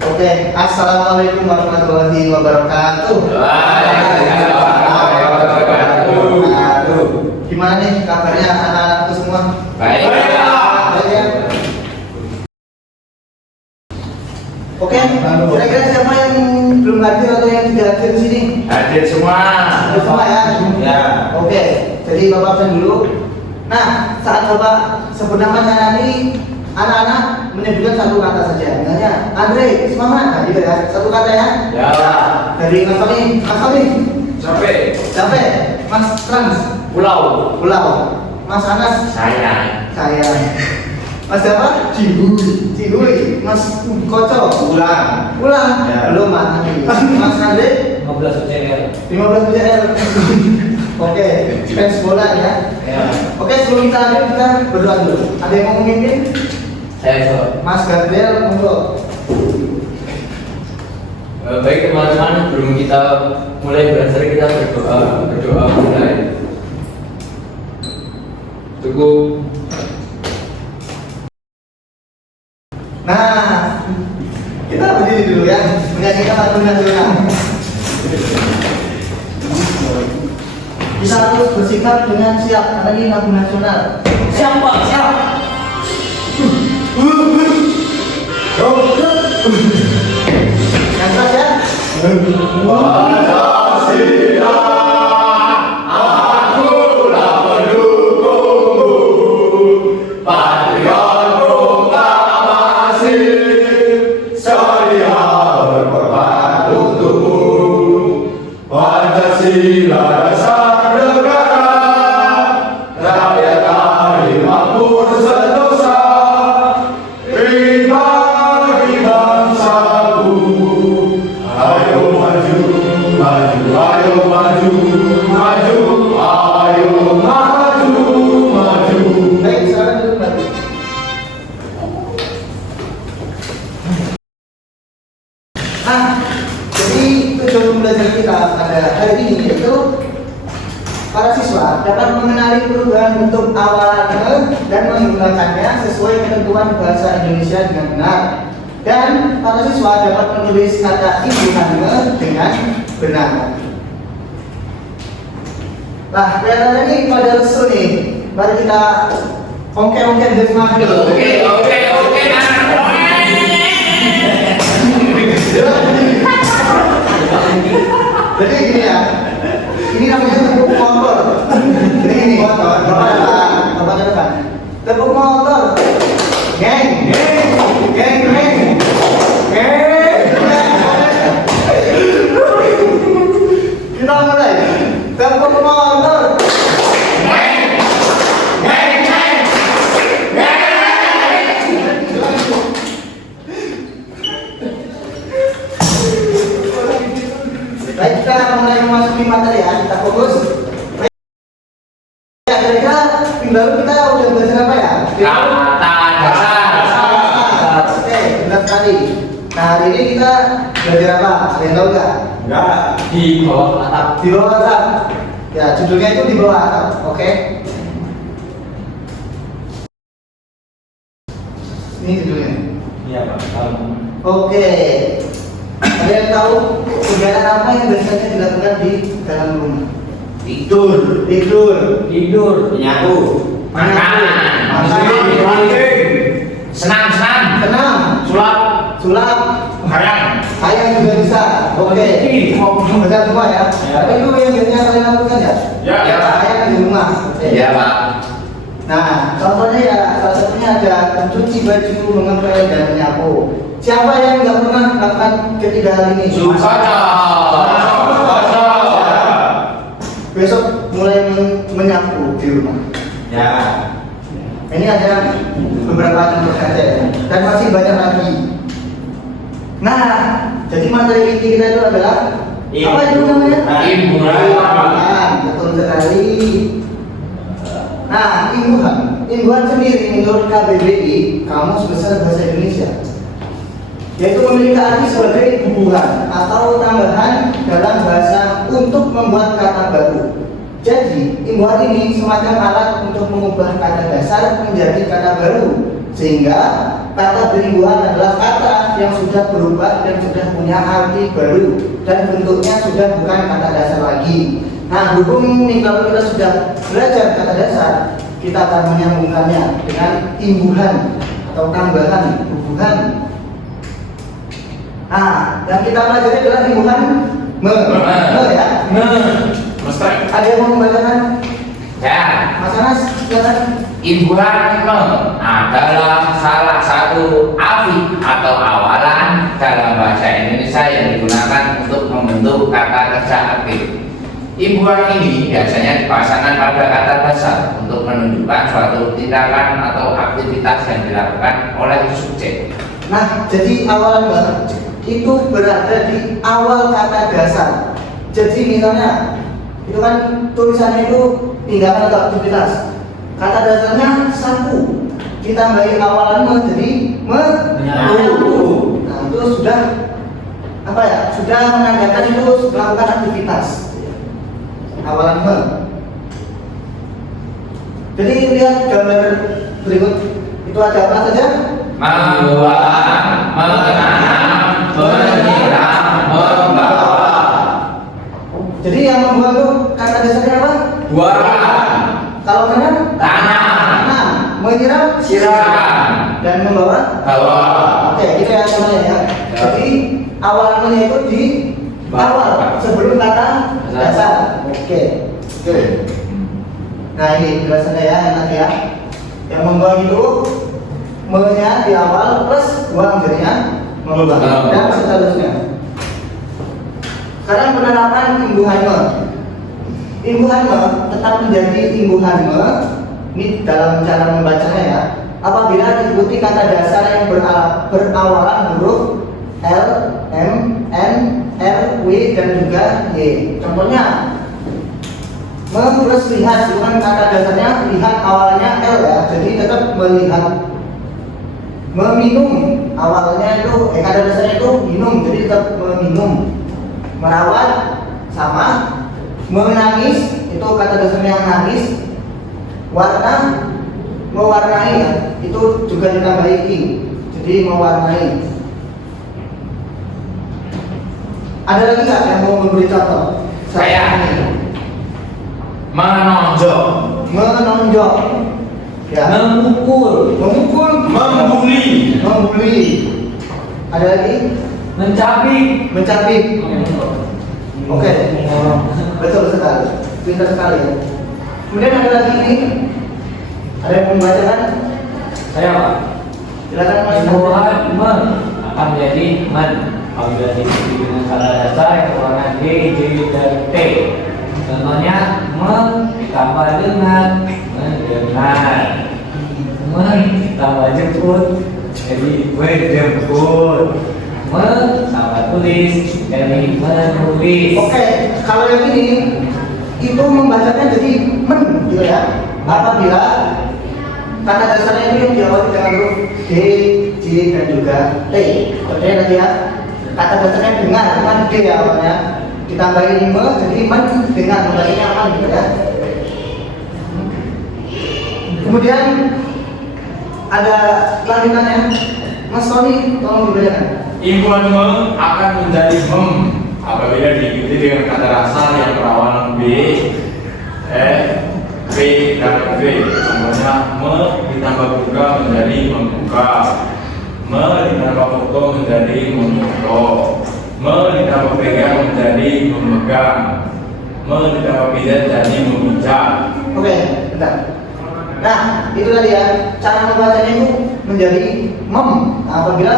Oke, assalamualaikum warahmatullahi wabarakatuh. Waalaikumsalam warahmatullahi wabarakatuh. Gimana nih kabarnya anak-anakku semua? Baik. Baik ya? Oke, kira-kira siapa yang belum hadir atau yang tidak hadir di sini? Hadir semua. Hadir semua ya? Ya. Oke, jadi Bapak absen dulu. Nah, saat Bapak sebut namanya nanti anak-anak menyebutkan satu kata saja. Misalnya, Andre, semangat, nah, gitu ya. Satu kata ya. Ya. Dari Mas Fahmi, Sampai capek. Mas Trans, pulau. Pulau. Mas Anas, Saya. Mas siapa? Cihui. Mas Koco, Pulang. Ya. Belum Mas Andre, 15 UCL. 15 BCL. Oke, fans bola ya. Ya. Oke, sebelum kita lanjut kita berdoa dulu. Ada yang mau memimpin? Saya jawab. Mas Gabriel, monggo. Baik teman-teman, sebelum kita mulai belajar kita berdoa mulai. Cukup. Nah, kita berdiri dulu ya, menyanyikan lagu nasional. Kita harus bersikap dengan siap, karena ini lagu nasional. Siap Pak, siap. Yang keras ya. Pancasila dasar negara, rakyat kami makmur sentosa, bagi bangsaku. Ayo maju, maju, ayo maju, maju, ayo maju, maju. Baik, sekarang dulu lagi. Nah, jadi tujuan belajar kita pada hari ini yaitu para siswa dapat mengenali perubahan bentuk awalannya dan menggunakannya sesuai ketentuan bahasa Indonesia dengan benar. Dan para siswa dapat menulis kata imbuhannya dengan benar. Nah, kelihatannya ini pada lesu nih. Mari kita ongke-ongke dari semangat dulu. Oke. Jadi gini ya, ini namanya tepuk motor. Jadi gini, bapak ke depan. Tepuk motor, geng. Kita mulai. Tepuk motor. Baik, kita mulai memasuki materi ya, kita fokus. Baik. Ya, kira-kira minggu lalu kita udah belajar apa ya? Kata dasar. Oke, benar sekali. Nah, hari ini kita belajar apa? Ada yang tahu nggak? Enggak. Di bawah atap. Di bawah atap. Ya, judulnya itu di bawah atap. Oke. Ini judulnya. Iya Pak. Oke. Ada yang tahu kegiatan apa yang biasanya dilakukan di dalam rumah? Tidur. Menyapu. Makan. Senam. Tenang. Sulap. Ayam juga bisa. Oke. Benar semua ya. Tapi itu yang biasanya kalian lakukan ya? Ya. Ayam di rumah. Oke. Iya Pak. Nah, contohnya ya, salah satunya ada mencuci baju, mengepel dan menyapu. Siapa yang nggak pernah melakukan ketiga hal ini? Besok mulai menyapu di rumah. Ya. Ini ada beberapa contoh saja ya. Dan masih banyak lagi. Nah, jadi materi inti kita itu adalah apa itu namanya? Imbuhan. Betul sekali. Nah, imbuhan sendiri menurut KBBI, Kamus Besar Bahasa Indonesia, yaitu memiliki arti sebagai imbuhan atau tambahan dalam bahasa untuk membuat kata baru. Jadi, imbuhan ini semacam alat untuk mengubah kata dasar menjadi kata baru, sehingga kata berimbuhan adalah kata yang sudah berubah dan sudah punya arti baru dan bentuknya sudah bukan kata dasar lagi. Nah, berhubung ini kalau kita sudah belajar kata dasar, kita akan menyambungkannya dengan imbuhan atau tambahan hubungan. Nah, yang kita pelajari adalah imbuhan me ya. Mesti. Ada yang mau membacakan? Ya, Mas Anas, silakan. imbuhan adalah salah satu afi atau awalan dalam bahasa Indonesia yang digunakan untuk membentuk kata kerja aktif. Imbuhan ini biasanya dipasangkan pada kata dasar untuk menunjukkan suatu tindakan atau aktivitas yang dilakukan oleh subjek. Nah, jadi awalan banget itu berada di awal kata dasar. Jadi misalnya itu kan tulisannya itu tindakan atau aktivitas. Kata dasarnya sapu, ditambahi awalan me jadi menyapu. Nah, itu sudah apa ya? Sudah menandakan itu melakukan aktivitas. Awalan me. Jadi lihat gambar berikut itu ada apa saja? Membuat, menanam, menyiram, membawa. Jadi yang membuat itu kata dasarnya apa? Buahan, Kalau menanam, tanam, menyiram, siram, dan membawa. bawa. Oke, itu ya semuanya ya. Jadi awalnya itu di awal sebelum kata dasar. Oke. Nah ini penjelasannya ya, enak ya. Yang membawa itu me-nya di awal plus buang jadinya membawa dan seterusnya. Sekarang penerapan imbuhan me. Imbuhan me tetap menjadi imbuhan me. Ini dalam cara membacanya ya. Apabila diikuti kata dasar yang berawalan huruf L, M, N, R, W dan juga Y. Contohnya me plus lihat, bukan kata dasarnya lihat awalnya L ya. Jadi tetap melihat. Meminum awalnya itu kata dasarnya itu minum, jadi tetap meminum. Merawat sama. Menangis itu kata dasarnya nangis. Warna mewarnai ya, itu juga ditambahi i, jadi mewarnai. Ada lagi nggak yang mau memberi contoh? Saya menonjol, Menonjol ya. memukul, Membuli. Membuli. Ada lagi? mencabik, Mencabik. Oke, betul sekali, pintar sekali ya. Kemudian ada lagi ini, ada yang membacakan? saya Pak. Silakan Mas. Imbuhan men akan menjadi men apabila diikuti dengan kata dasar yang berwarna D, J, dan T. Contohnya men ditambah dengan mendengar, men ditambah jemput jadi menjemput, men tambah tulis jadi menulis. Oke, kalau yang ini itu membacanya jadi men gitu ya. Apabila kata dasarnya itu yang diawali dengan huruf D, J dan juga T. Contohnya tadi ya, kata dasarnya dengar, bukan D ya awalnya. Ditambahin me jadi men dengar, membacanya apa gitu ya. Kemudian ada lanjutannya, Mas Tony, tolong dibacakan. Imbuhan me akan menjadi mem apabila diikuti dengan kata dasar yang berawalan B, F, P, dan V. Contohnya me ditambah buka menjadi membuka, me ditambah foto menjadi memfoto, me ditambah pegang menjadi memegang, me ditambah pijat jadi memijat. Oke, bentar. Nah, itu tadi ya, cara membacanya itu menjadi mem. Nah, apabila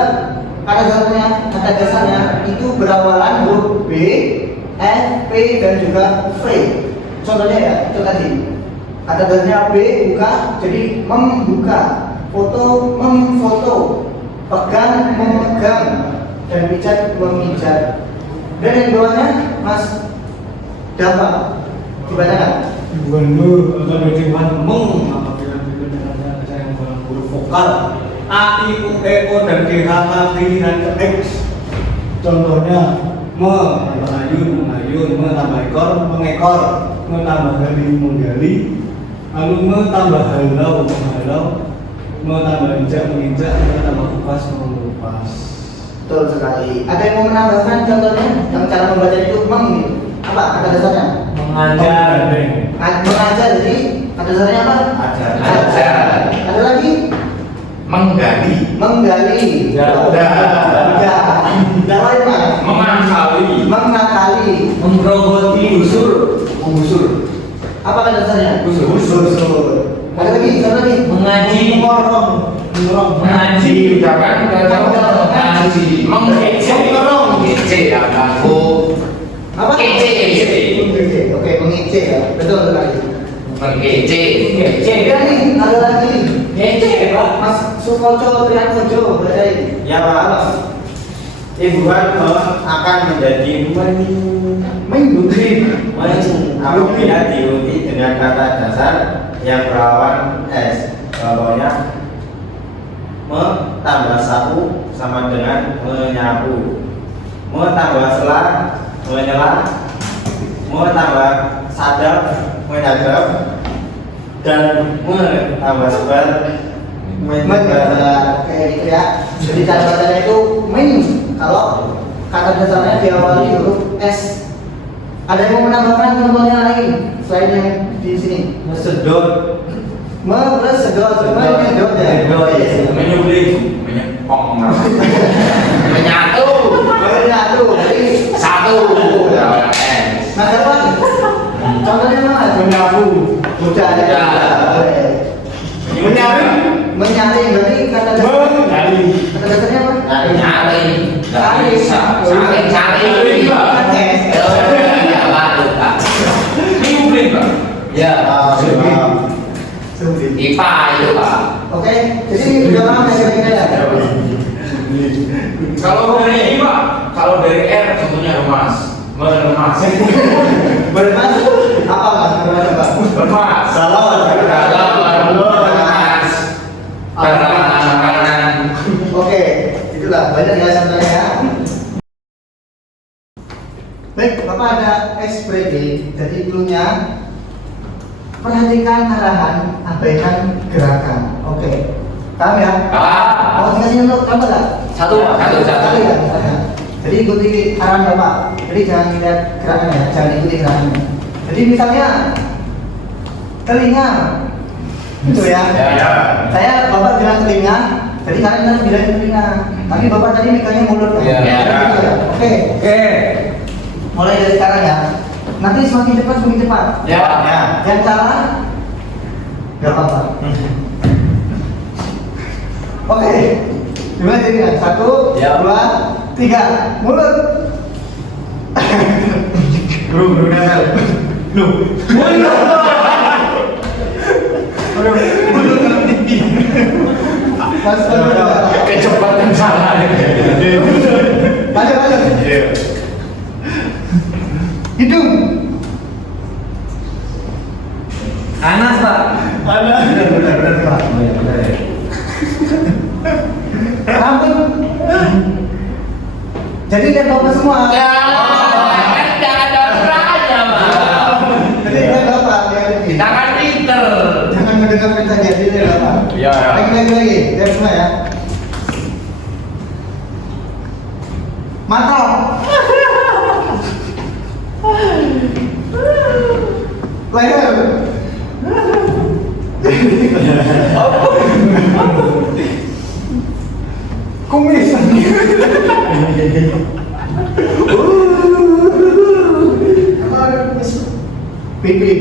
kata dasarnya itu berawalan huruf B, F, P dan juga V. Contohnya ya, itu tadi. Kata dasarnya B buka, jadi membuka. Foto, memfoto. Pegang, memegang. Dan pijat, memijat. Dan yang bawahnya, Mas Dava, dibacakan. Imbuhan me akan menjadi meng apabila diikuti dengan kata dasar yang berwarna huruf vokal A, I, U, E, O dan G, H, K, K, I dan X. Contohnya me tambah ayun, mengayun, me tambah ekor, mengekor, me tambah gali, menggali, lalu me tambah halau, menghalau, me tambah injak, menginjak, me tambah kupas, mengupas. Betul sekali. Ada yang mau menambahkan contohnya yang cara membaca itu apa kata dasarnya? Mengajar. Mengajar, jadi kata dasarnya apa? Ajar. Ada lagi? Menggali. Menggali. Ya. Ya. Yang lain Mas? Mengakali. Mengakali. Menggerogoti. Menggusur. Apa kata dasarnya? Gusur. Ada lagi? Ada lagi? Mengaji. Mengorong. Mengaji. Jangan mengaji. Mengece. Mengece aku. Apa? Mengece. Oke, mengece ya. Betul sekali. Mengece. Ngece. Ya nih, ada lagi. Ngece, Pak. Mas Sukoco Triankojo berarti. Ya Pak, Ibuan akan menjadi Mendukri. apabila diundi dengan kata dasar yang berawan S. Contohnya tambah sapu sama dengan menyapu, tambah selang menyela, tambah sadap menyadap, dan tambah sebar Menjaga kayak gitu ya. Jadi cara bacanya itu kalau kata dasarnya diawali huruf S. Ada yang mau menambahkan contohnya lain selain yang di sini? Mesedot, Plus sedot, menyedot ya. Menyublim. Menyepong. Menyatu. Menyatu. Jadi Satu. Mas apa? Contohnya mana? Menyapu. Mudah ada. Ya. Boleh. Menyaring. Menyaring berarti kata dasarnya. Menyaring. Kata dasarnya apa? Nyaring. Nggak bisa. Saling. Kan S. Ya, waduh, Pak. Menyublim, Pak. Ya. Sulit. IPA itu, Pak. Oke, jadi udah paham ya kira-kira ya? Kalau dari ini, Pak, kalau dari R contohnya remas. Meremas. Bermas apa mas? Bermas apa? Remas. salon, Remas. Kanan. Oke, itulah banyak ya contohnya ya. Baik, Bapak ada ekspresi. Jadi dulunya perhatikan arahan, abaikan gerakan. Oke, paham ya? Ah. Mau dikasih contoh tambah nggak? Satu ya. Jadi ikuti arahan Bapak. Jadi jangan lihat gerakannya, jangan ikuti gerakannya. Jadi misalnya telinga, gitu ya. Ya. Saya Bapak bilang telinga, jadi kalian harus bilang telinga. Tapi Bapak tadi mikirnya mulut. Ya. Gitu ya. Oke. Mulai dari sekarang ya. Nanti semakin cepat. Ya. Yang salah nggak apa-apa. Oke. Gimana jadinya? 1, Ya. 2, 3. Mulut. bro, dasar. Kecepatan salah. Lanjut. Hidung. Anas, Pak. Rambut. Jadi lihat Bapak semua. Ya, kan jangan ada orangnya, Pak. Jadi lihat Bapak, lihat ini. Jangan pinter. Jangan mendengarkan saja, jadi lihat Bapak. Ya. Lagi. Lihat semua ya. Mata. Leher. Kumis. Pipi.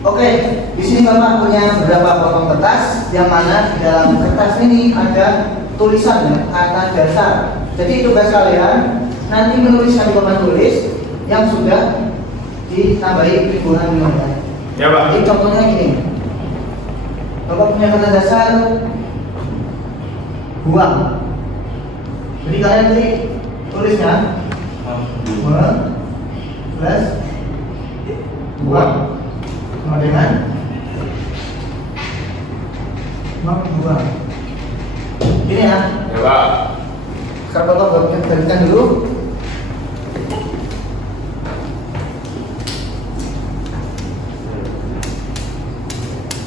Oke, di sini Bapak punya beberapa potong kertas yang mana di dalam kertas ini ada tulisan ya, kata dasar. Jadi tugas kalian nanti menuliskan di papan tulis yang sudah ditambahi ribuan nilai. Ya, Pak. Jadi contohnya gini, Bapak punya kata dasar buang. Jadi kalian nanti tulisnya plus buang sama dengan buang. Gini ya. Ya, Pak. Sekarang Bapak gariskan dulu.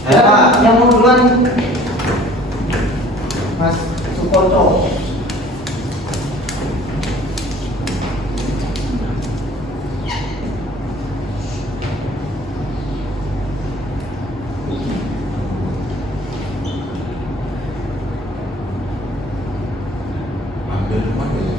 Ya, Pak. Yang mau duluan Mas Sukoco. Ambil mana ya?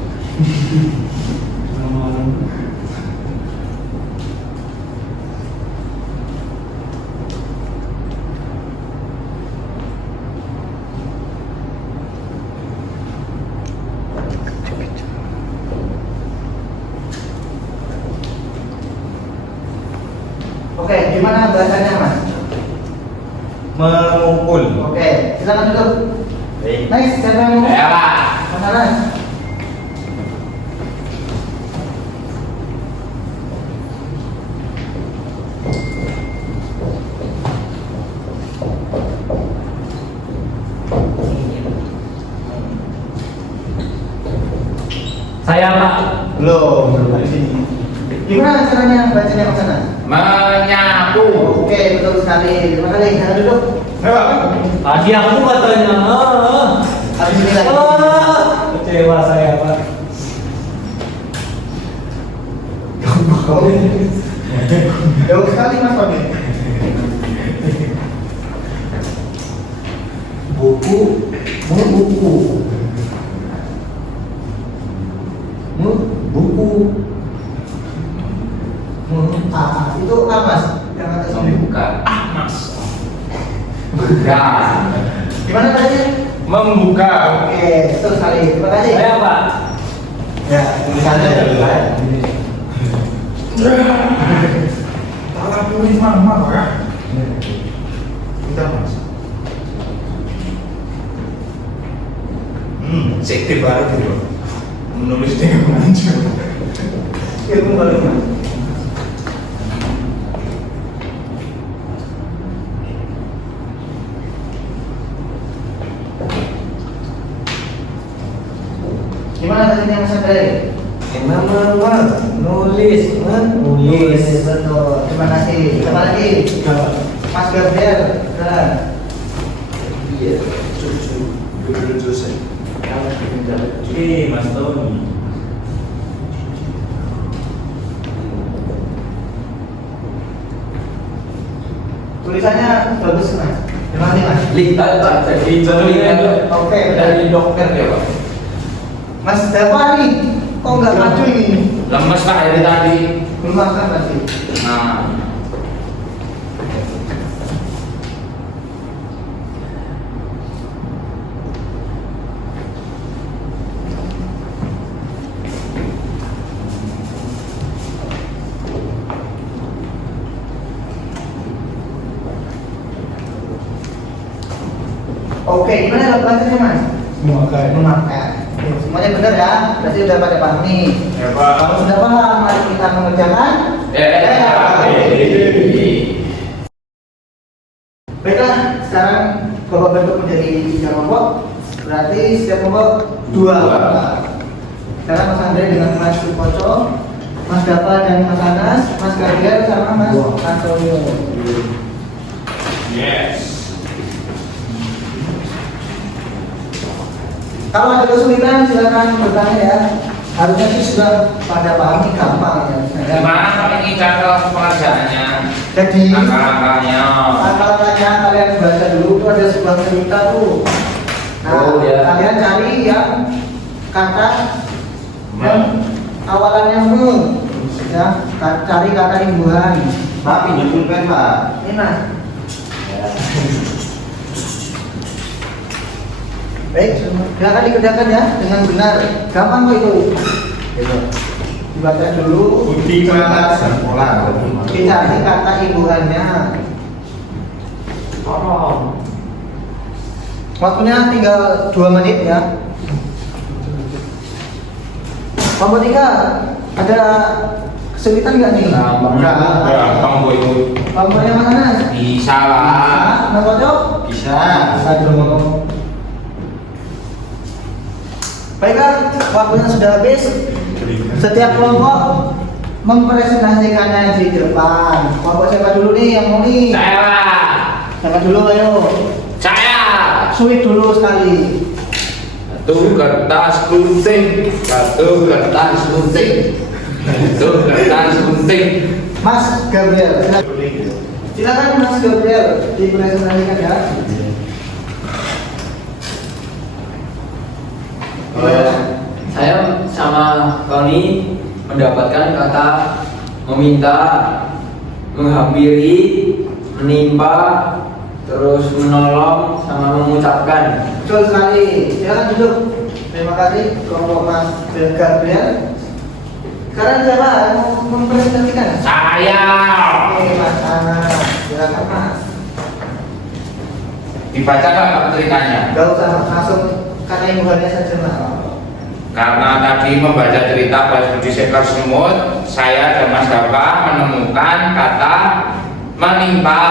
Oke, gimana bahasanya Mas? Memukul. Oke, silakan duduk. Baik. Nice, siapa yang mau? Ya Pak. Mas Anas. Saya Pak. Belum dari sini. Gimana caranya bacanya Mas Anas? Menyapu. Oke, betul sekali. Terima kasih. Silakan duduk. Tadi aku katanya. Habis ini lagi. Kecewa saya Pak. Jauh sekali Mas Tony. Buku, buku. Itu apa Mas? Yang atas ini. Membuka. Mas. Buka. Gimana tadi? Membuka. Oke, betul sekali. Terima kasih. Saya Pak. Ya, tulisannya adalah Salah tulis mama ya. Kita Mas. Sekte baru gitu. Menulis dengan lancar. ilmu baru Mas. Gimana tadi yang Mas Andre? Nulis. Betul. Terima kasih. Siapa lagi? Mas Gabriel. Silakan. Iya, cucu. Joseph. Mas Tony. Tulisannya bagus Mas. Terima kasih Mas. Lihat jadi contohnya Oke, dari dokter ya Pak. Mas siapa nih? Kok nggak maju ini? Lemes Pak dari tadi. Belum makan pasti. Nah. Oke, gimana bahasanya Mas? Memakai. Memakai. Semuanya benar ya? Berarti udah pada paham nih. Ya Pak. Kalau sudah paham, mari kita mengerjakan. Baiklah, sekarang Bapak bentuk menjadi 3 kelompok. Berarti setiap kelompok 2. Sekarang Mas Andre dengan Mas Sukoco, Mas Dava dan Mas Anas, Mas Gabriel sama Mas Antonio. Yes. Kalau ada kesulitan silakan bertanya ya. Harusnya sih sudah pada paham ini gampang ya. Gimana kalau ini cara pengerjaannya? Jadi Langkah-langkahnya. langkah-langkahnya kalian baca dulu itu ada sebuah cerita tuh. Nah, Oh, ya. kalian cari yang kata yang awalannya me, ya. Cari kata imbuhan. Pak, pinjam pulpen, Pak. Ini nah. Baik, silakan dikerjakan ya dengan benar. Gampang kok itu. Gitu. Dibaca dulu. Bukti kelas dan pola. Dicari kata imbuhannya. Waktunya tinggal 2 menit ya. Kelompok 3 ada kesulitan nggak nih? Gampang kok itu. Kelompoknya mana? Bisa lah. Mas Ojo? Bisa. Bisa dong. Baiklah, waktunya sudah habis. Setiap kelompok mempresentasikannya di depan. Kelompok siapa dulu nih yang mau nih? Saya lah. Siapa dulu ayo. Saya. Sweet dulu sekali. Satu kertas gunting. Satu kertas gunting. Satu kertas gunting. Mas Gabriel, silakan Mas Gabriel dipresentasikan ya. Saya sama Tony mendapatkan kata meminta, menghampiri, menimpa, terus menolong, sama mengucapkan. Betul sekali. Silakan duduk. Terima kasih kelompok Mas Gabriel. Sekarang siapa yang mau mempresentasikan? Saya. Oke, Mas Ana. Silakan Mas. Dibaca nggak ceritanya? Gak usah Mas, langsung kata imbuhannya saja Mas. Karena tadi membaca cerita Balas Budi Sekar Semut, saya dan Mas Dava menemukan kata menimpa,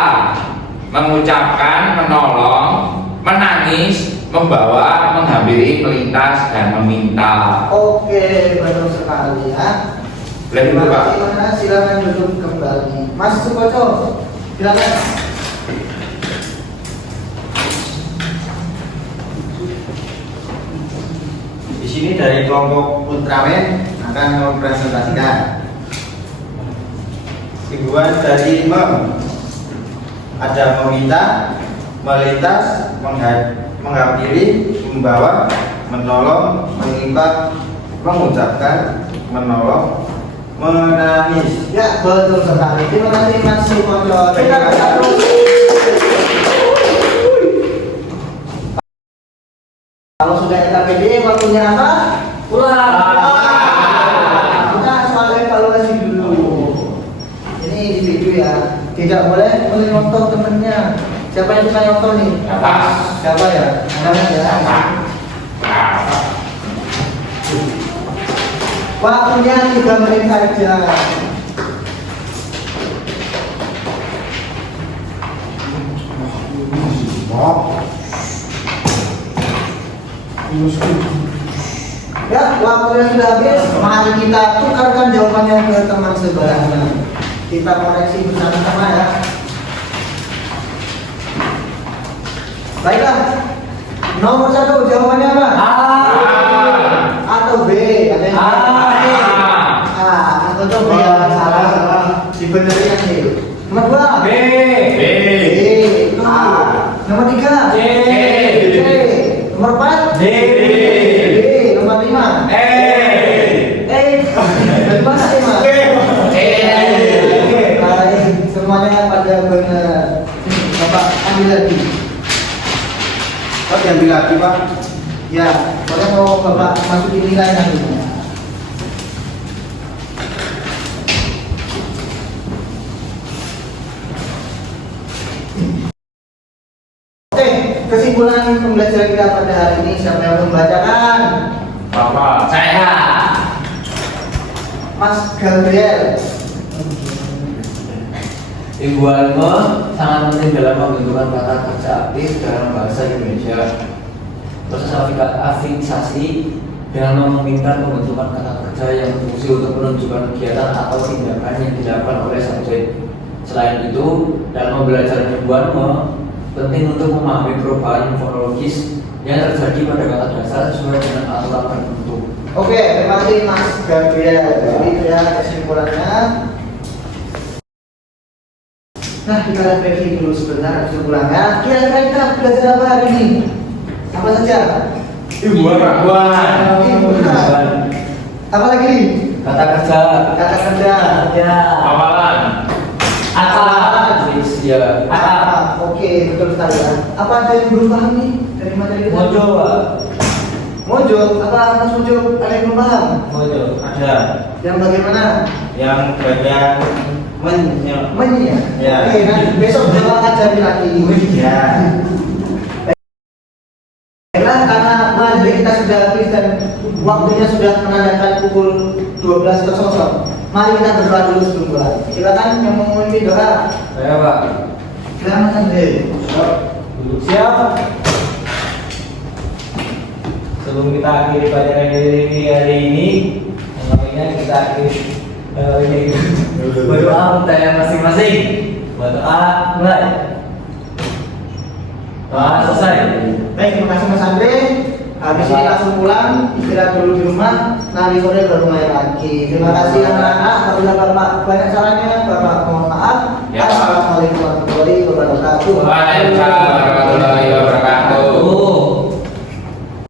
mengucapkan, menolong, menangis, membawa, menghampiri, melintas, dan meminta. Oke, betul sekali ya. Terima kasih, Pak. Mas, silakan duduk kembali. Mas Sukoco, silakan. Di sini dari kelompok Ultraman akan mempresentasikan himbauan dari Mem. Ada meminta, melintas, menghampiri, membawa, menolong, menimpa, mengucapkan, menolong, menangis. Ya, betul sekali. Terima kasih Mas Sukoco. Kita bisa terus. Kalau sudah LKPD, waktunya apa? Pulang. Kita soal evaluasi dulu. Ini individu ya, tidak boleh menyontoh temennya. Siapa yang suka nyontoh nih? Siapa? Siapa ya? Anak ya. Waktunya 3 menit saja. Ya, waktunya sudah habis. Mari kita tukarkan jawabannya ke teman sebelahnya. Kita koreksi bersama-sama ya. Baiklah. Nomor 1 jawabannya apa? A. Atau B? Ada yang A. A atau B yang salah. Dibenerin nih. Nomor 2 B. B. B. A. Nomor 3 C. C. Nomor 4 D. D. Nomor 5 E. dari mana nih Mas? Oke, baik. Semuanya pada benar. Bapak ambil lagi. Pak diambil lagi Pak. Ya, boleh mau Bapak masukin nilai nanti. Oke, kesimpulan pembelajaran kita pada hari ini siapa yang membacakan? Bapak. Saya. Mas Gabriel. Himbauanmu sangat penting dalam pembentukan kata kerja aktif dalam bahasa Indonesia. Proses afiksasi dengan memungkinkan pembentukan kata kerja yang berfungsi untuk menunjukkan kegiatan atau tindakan yang dilakukan oleh subjek. Selain itu, dalam belajar himbauanmu penting untuk memahami perubahan fonologis yang terjadi pada kata dasar sesuai dengan aturan tertentu. Oke, terima kasih Mas Gabriel. Jadi itu ya kesimpulannya. Nah, kita refleksi dulu sebentar kesimpulannya. Kira-kira kita belajar apa hari ini? Apa saja? Himbauan, Pak. Himbauan. Apa lagi? Kata kerja. Kata kerja. Ya. Awalan. Apa? Ya. Oke, betul sekali ya. Apa ada yang belum paham nih dari materi kita? Mojo, Pak. Mojo, apa Mas Mojo? Ada yang belum paham? Mojo ada Yang bagaimana? yang bagian men Menyi ya? Ya. Oke, nanti besok Bapak ajari lagi. ya. Baiklah, karena materi kita sudah habis dan waktunya sudah menandakan pukul 12.00. Mari kita berdoa dulu sebelum mulai. Silakan yang mau memimpin doa. Saya, Pak. Silakan Andre. Duduk siap. Sebelum kita akhiri pelajaran ini hari ini, yang kita akhiri ini berdoa untuk masing-masing. Berdoa mulai. Selesai. Baik, terima kasih Mas Andre. Habis ini langsung pulang, istirahat dulu di rumah. Nanti sore baru main lagi. Terima kasih anak-anak. Apabila Bapak banyak caranya, Bapak mohon maaf. Ya. Assalamualaikum warahmatullahi wabarakatuh. Waalaikumsalam.